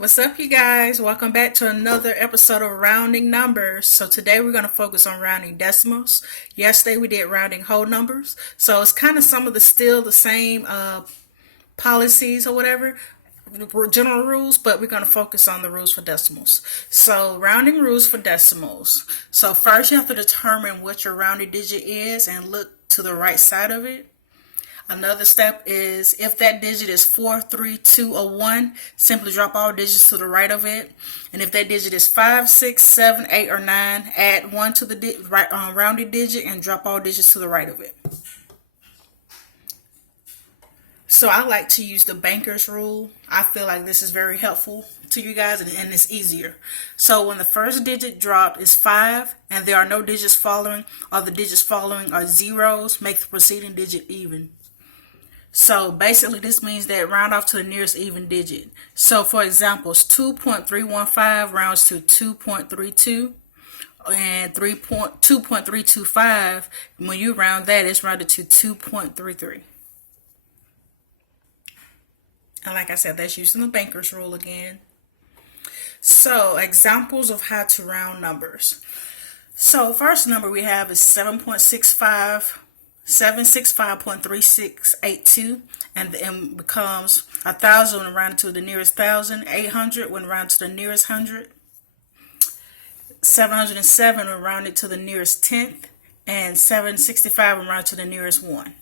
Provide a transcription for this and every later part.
What's up, you guys? Welcome back to another episode of Rounding Numbers. So today we're going to focus on rounding decimals. Yesterday we did rounding whole numbers. So it's kind of some of the still the same policies or whatever, general rules, but we're going to focus on the rules for decimals. So rounding rules for decimals. So first you have to determine what your rounded digit is and look to the right side of it. Another step is if that digit is 4, 3, 2, or 1, simply drop all digits to the right of it. And if that digit is 5, 6, 7, 8, or 9, add 1 to the rounded digit and drop all digits to the right of it. So I like to use the banker's rule. I feel like this is very helpful to you guys and it's easier. So when the first digit dropped is 5 and there are no digits following or the digits following are zeros, make the preceding digit even. So basically this means that round off to the nearest even digit. So for examples, 2.315 rounds to 2.32 and 2.325, when you round that, it's rounded to 2.33. And like I said, that's using the banker's rule again. So examples of how to round numbers. So first number we have is 765.3682, and becomes 1,000 when rounded to the nearest thousand, 800 when rounded to the nearest hundred, 707 when rounded to the nearest tenth, and 765 when rounded to the nearest one.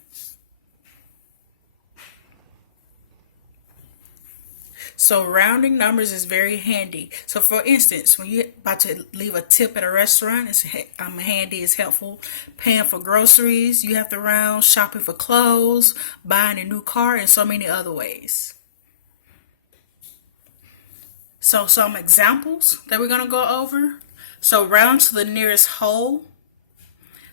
So rounding numbers is very handy. So for instance, when you're about to leave a tip at a restaurant, it's handy, it's helpful. Paying for groceries, you have to round. Shopping for clothes, buying a new car, and so many other ways. So some examples that we're going to go over. So round to the nearest whole.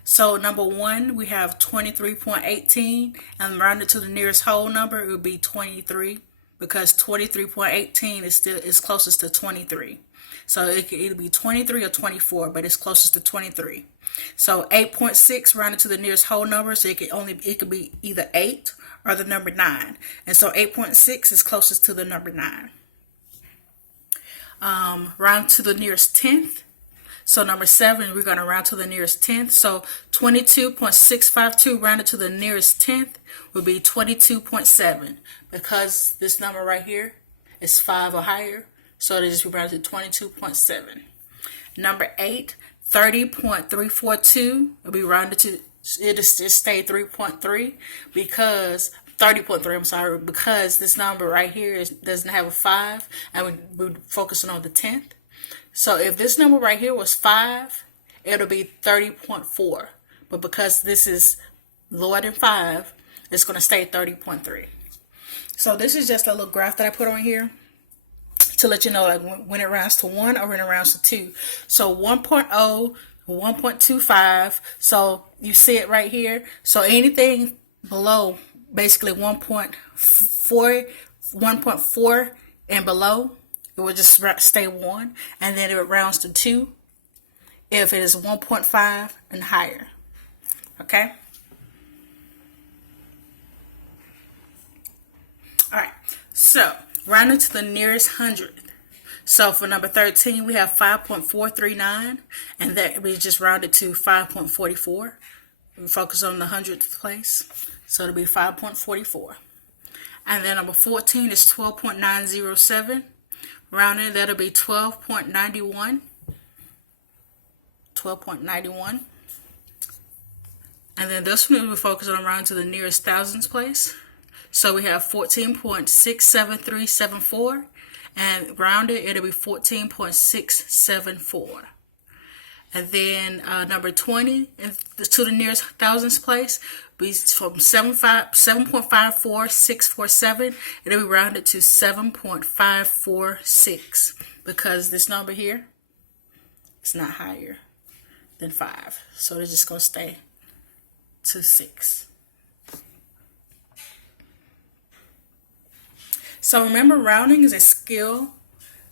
So number 1, we have 23.18, and rounded to the nearest whole number, it would be 23. Because 23.18 is closest to 23. So it could either be 23 or 24, but it's closest to 23. So 8.6 rounded to the nearest whole number, so it could be either 8 or the number 9. And so 8.6 is closest to the number 9. Round to the nearest tenth. So number 7, we're going to round to the nearest tenth. So 22.652 rounded to the nearest tenth would be 22.7. Because this number right here is 5 or higher, so it is rounded to 22.7. Number 8, 30.342 will be rounded to, it just stay 3.3 because 30.3, I'm sorry, because this number right here doesn't have a 5, and we're focusing on the tenth. So if this number right here was 5, it'll be 30.4. But because this is lower than 5, it's going to stay 30.3. So this is just a little graph that I put on here to let you know like when it rounds to 1 or when it rounds to 2. So 1.0, 1.25, so you see it right here. So anything below basically 1.4 and below, it will just stay 1, and then it rounds to 2 if it is 1.5 and higher. Okay? Alright, so rounding to the nearest hundredth. So for number 13, we have 5.439, and that we just rounded to 5.44. We focus on the hundredth place, so it'll be 5.44. And then number 14 is 12.907. Rounding, that'll be 12.91. 12.91. And then this one we focus on rounding to the nearest thousands place. So we have 14.67374, and rounded it'll be 14.674. And then number 20 to the nearest thousands place be from 7.54647. It'll be rounded to 7.546 because this number here is not higher than 5. So it's just going to stay to 6. So remember, rounding is a skill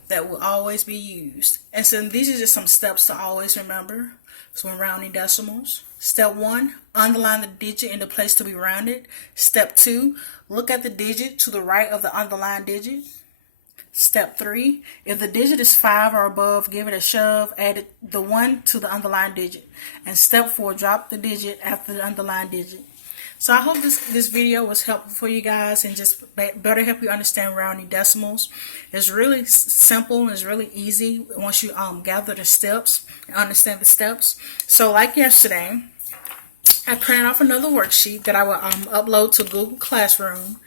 that will always be used. And so these are just some steps to always remember. So when rounding decimals. Step 1, underline the digit in the place to be rounded. Step 2, look at the digit to the right of the underlined digit. Step 3, if the digit is 5 or above, give it a shove, add the 1 to the underlined digit. And step 4, drop the digit after the underlined digit. So I hope this video was helpful for you guys and just better help you understand rounding decimals. It's really simple and it's really easy once you gather the steps and understand the steps. So like yesterday, I printed off another worksheet that I will upload to Google Classroom,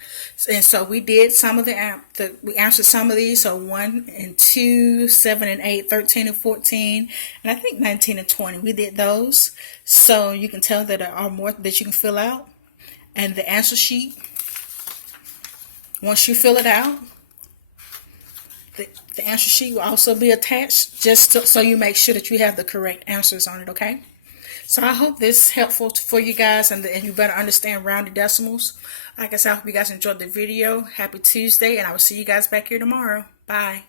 and so we did some of we answered some of these. So 1 and 2, 7 and 8, 13 and 14, and I think 19 and 20. We did those, so you can tell that there are more that you can fill out. And the answer sheet, once you fill it out, the answer sheet will also be attached, so you make sure that you have the correct answers on it. Okay. So I hope this is helpful for you guys and you better understand rounded decimals. Like I said, I hope you guys enjoyed the video. Happy Tuesday, and I will see you guys back here tomorrow. Bye.